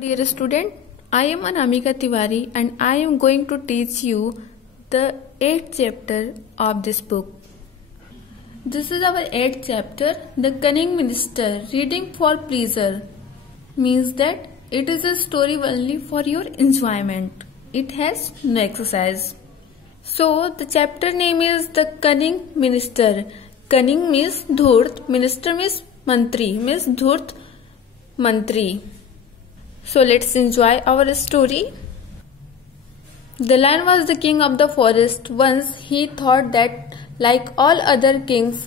Dear student, I am Anamika Tiwari and I am going to teach you the 8th chapter of this book. This is our 8th chapter, The Cunning Minister. Reading for pleasure means that it is a story only for your enjoyment. It has no exercise. So the chapter name is The Cunning Minister. Cunning means dhurt, minister means mantri, means dhurt mantri. So let's enjoy our story. The lion was the king of the forest. Once he thought that, like all other kings,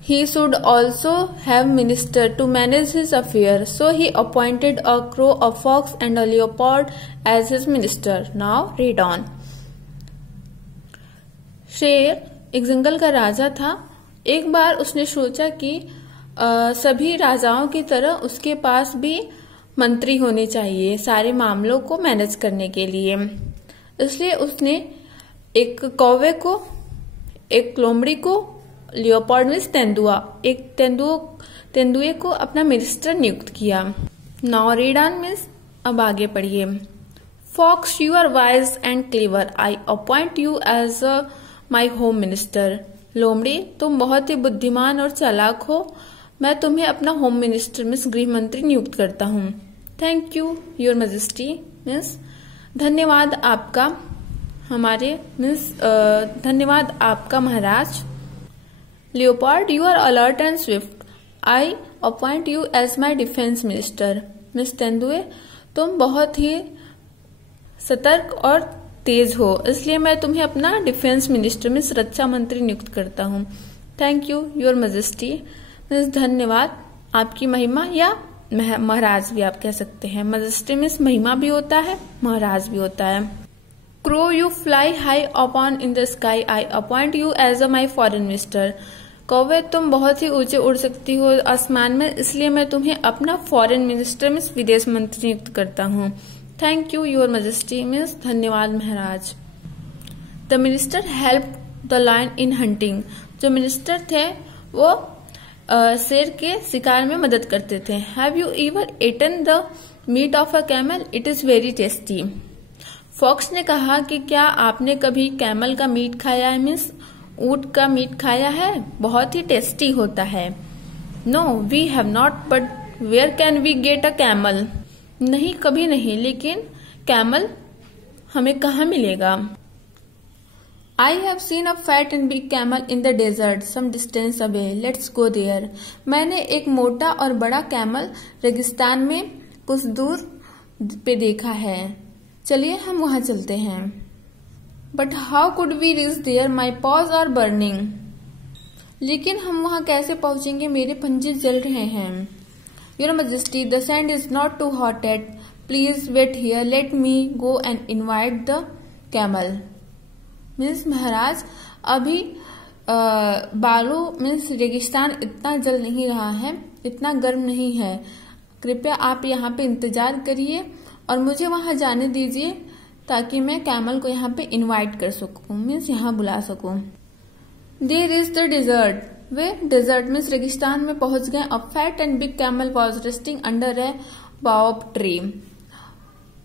he should also have minister to manage his affairs. So he appointed a crow, a fox and a leopard as his minister. Now read on. शेर एक जंगल का राजा था। एक बार उसने सोचा कि सभी राजाओं की तरह उसके पास भी मंत्री होने चाहिए सारे मामलों को मैनेज करने के लिए। इसलिए उसने एक कौवे को, एक लोमड़ी को, लियोपार्ड मीन्स तेंदुआ, एक तेंदुए को अपना मिनिस्टर नियुक्त किया। नाउ रीड ऑन मीन्स अब आगे पढ़िए। Fox, you are wise and clever, I appoint you as my home minister. लोमड़ी, तुम बहुत ही बुद्धिमान और चालाक हो, मैं तुम्हें अपना होम मिनिस्टर मीन्स गृह मंत्री नियुक्त करता हूँ। Thank you your majesty means धन्यवाद आपका, हमारे मीन्स धन्यवाद आपका महाराज। Leopard, you are alert and swift, I appoint you as my defence minister. Miss तेंदुए, तुम बहुत ही सतर्क और तेज हो, इसलिए मैं तुम्हें अपना डिफेंस मिनिस्टर मीन्स रक्षा मंत्री नियुक्त करता हूँ। Thank you your majesty means धन्यवाद आपकी महिमा, या महाराज भी आप कह सकते हैं। मैजेस्टी मीन्स महिमा भी होता है, महाराज भी होता है। Crow, you fly high upon in the sky, I appoint you as my foreign minister. कौवे, तुम बहुत ही ऊंचे उड़ सकती हो आसमान में, इसलिए मैं तुम्हें अपना फॉरेन मिनिस्टर मीन्स विदेश मंत्री नियुक्त करता हूँ। Thank you your majesty means धन्यवाद महाराज। The minister help the lion in hunting, जो मिनिस्टर थे वो शेर के शिकार में मदद करते थे। Have you ever eaten the meat of a camel, it is very tasty. Fox ने कहा कि क्या आपने कभी कैमल का मीट खाया है, मीन्स ऊंट का मीट खाया है, बहुत ही टेस्टी होता है। No we have not, but where can we get a camel, नहीं कभी नहीं, लेकिन कैमल हमें कहाँ मिलेगा। I have seen a fat and big camel in the desert some distance away. Let's go there. मैंने एक मोटा और बड़ा कैमल रेगिस्तान में कुछ दूर पे देखा है, चलिए हम वहां चलते हैं। But how could we reach there? My paws are burning. लेकिन हम वहां कैसे पहुंचेंगे, मेरे पंजे जल रहे हैं। Your Majesty, the sand is not too hot yet. Please wait here. Let me go and invite the camel. Means महाराज, अभी बालू मीन्स रेगिस्तान इतना जल नहीं रहा है, इतना गर्म नहीं है, कृपया आप यहाँ पे इंतजार करिए और मुझे वहां जाने दीजिए ताकि मैं कैमल को यहाँ पे इनवाइट कर सकूं, मीन्स यहाँ बुला सकूं। There is the desert, they desert means रेगिस्तान में पहुंच गए। A fat and big camel was resting under a baobab tree,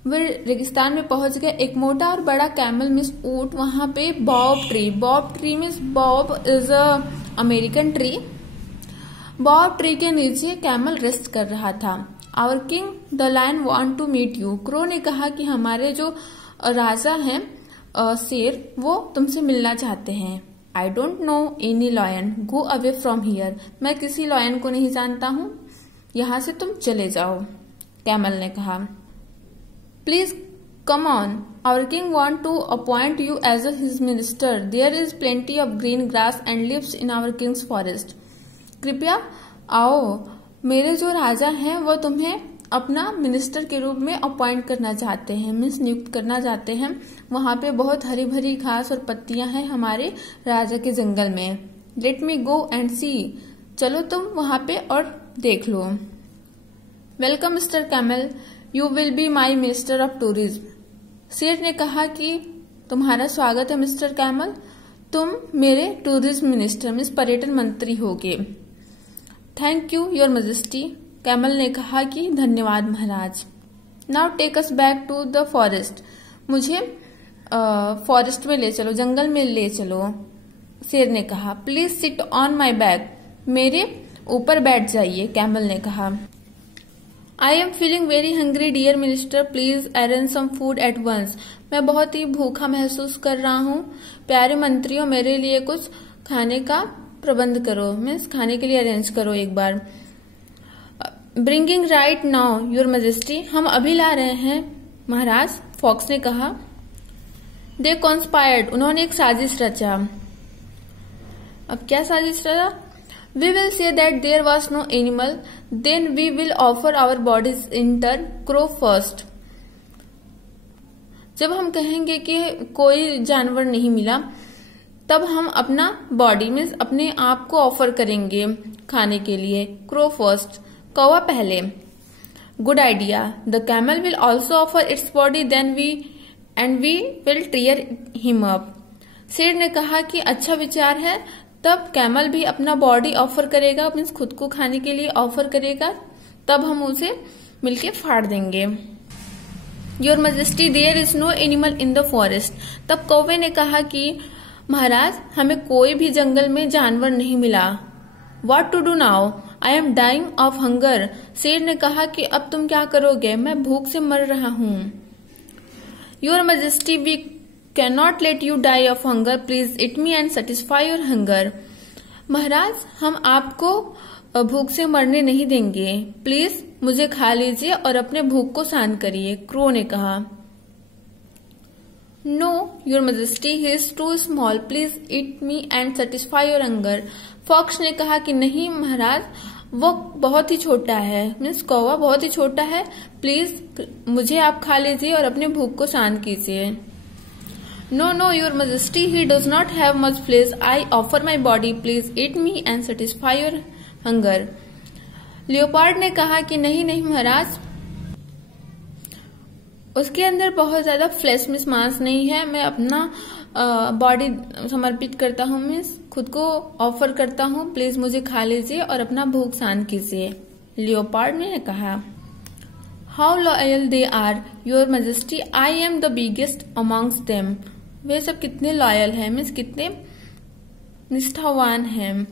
they रेगिस्तान में पहुंच गए। एक मोटा और बड़ा कैमल मीन्स ऊंट वहां पे bob tree means bob is a American tree, bob tree के नीचे कैमल रेस्ट कर रहा था। Our king the lion want to meet you, crow ने कहा कि हमारे जो राजा हैं शेर, वो तुमसे मिलना चाहते हैं। I don't know any lion, go away from here, मैं किसी लॉयन को नहीं जानता हूँ, यहाँ से तुम चले जाओ, कैमल ने कहा। Please come on. Our king want to appoint you as his minister. There is plenty of green grass and leaves in our king's forest. कृपया आओ, मेरे जो राजा हैं वो तुम्हें अपना मिनिस्टर के रूप में अपॉइंट करना चाहते हैं, मीन्स नियुक्त करना चाहते हैं। वहां पे बहुत हरी भरी घास और पत्तियां हैं हमारे राजा के जंगल में। Let me go and see. चलो तुम वहां पे और देख लो। Welcome mister camel, you will be my minister of tourism. शेर ने कहा कि तुम्हारा स्वागत है मिस्टर कैमल, तुम मेरे टूरिज्म मिनिस्टर मीन्स पर्यटन मंत्री होगे। Thank you your majesty, camel ने कहा कि धन्यवाद महाराज। Now take us back to the forest, मुझे फॉरेस्ट में ले चलो, जंगल में ले चलो। शेर ने कहा, please sit on my back, मेरे ऊपर बैठ जाइए। कैमल ने कहा, I am feeling very hungry dear minister, please arrange some food at once, मैं बहुत ही भूखा महसूस कर रहा हूँ, प्यारे मंत्रियों मेरे लिए कुछ खाने का प्रबंध करो, मीन्स खाने के लिए अरेंज करो एक बार। Bringing right now your majesty, हम अभी ला रहे हैं महाराज, फॉक्स ने कहा। दे कॉन्स्पायर्ड, उन्होंने एक साजिश रचा। अब क्या साजिश रचा? We will say that there was no animal, then we will offer our bodies in turn, crow first. जब हम कहेंगे कि कोई जानवर नहीं मिला, तब हम अपना बॉडी मीन्स अपने आप को ऑफर करेंगे खाने के लिए। क्रो फर्स्ट, कौवा पहले। Good idea, the camel will also offer its body then we will tear him up. शेर ने कहा कि अच्छा विचार है, तब कैमल भी अपना बॉडी ऑफर करेगा, मीन्स खुद को खाने के लिए ऑफर करेगा, तब हम उसे मिलके फाड़ देंगे। Your majesty there is no animal in the forest, तब कौवे ने कहा कि महाराज हमें कोई भी जंगल में जानवर नहीं मिला। What to do now, I am dying of hunger, शेर ने कहा कि अब तुम क्या करोगे, मैं भूख से मर रहा हूँ। Your majesty we can not let you die of hunger, please eat me and satisfy your hunger, महाराज हम आपको भूख से मरने नहीं देंगे, प्लीज मुझे खा लीजिए और अपने भूख को शांत करिए। क्रो ने कहा, no your majesty he is too small, please eat me and satisfy your hunger, fox ने कहा कि नहीं महाराज वो बहुत ही छोटा है, मीन्स कौवा बहुत ही छोटा है, प्लीज मुझे आप खा लीजिए और अपने भूख को शांत कीजिए। No no your majesty he does not have much flesh, I offer my body, please eat me and satisfy your hunger. Leopard ने कहा कि नहीं नहीं महाराज, उसके अंदर बहुत ज्यादा फ्लेश मीन्स मांस नहीं है, मैं अपना बॉडी समर्पित करता हूँ, मीन्स खुद को ऑफर करता हूँ, प्लीज मुझे खा लीजिए और अपना भूख शांत कीजिए। लियोपार्ड ने कहा, how loyal they are your majesty, I am the biggest amongst them, वे सब कितने लॉयल हैं, मीन्स कितने निष्ठावान हैं।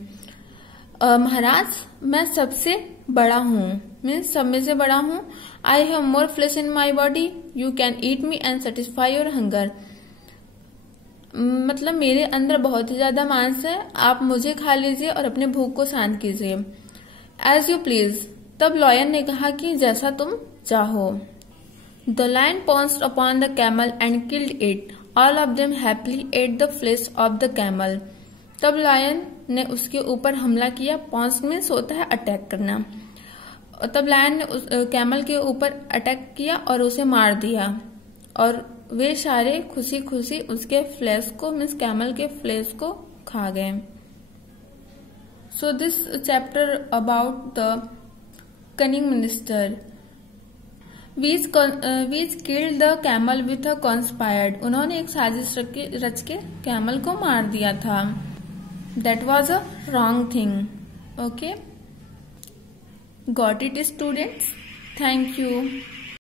महाराज मैं सबसे बड़ा हूँ, मीन्स सब में से बड़ा हूँ। I have more flesh in my body, you can eat me and satisfy your hunger, मतलब मेरे अंदर बहुत ही ज्यादा मांस है, आप मुझे खा लीजिए और अपने भूख को शांत कीजिए। एज यू प्लीज, तब लॉयन ने कहा कि जैसा तुम चाहो। The lion pounced upon the camel and killed it, all of them happily ate the flesh of the camel, तब लायन ने उसके ऊपर हमला किया। पॉन्स मीन्स होता है अटैक करना, तब लायन ने उस कैमल के ऊपर अटैक किया और उसे मार दिया, और वे सारे खुशी खुशी उसके फ्लेश को मीन्स कैमल के फ्लेश को खा गए। So this chapter about the cunning minister which killed the camel with a conspired, उन्होंने एक साजिश रच के कैमल को मार दिया था। That was a wrong thing. Okay, got it students, thank you.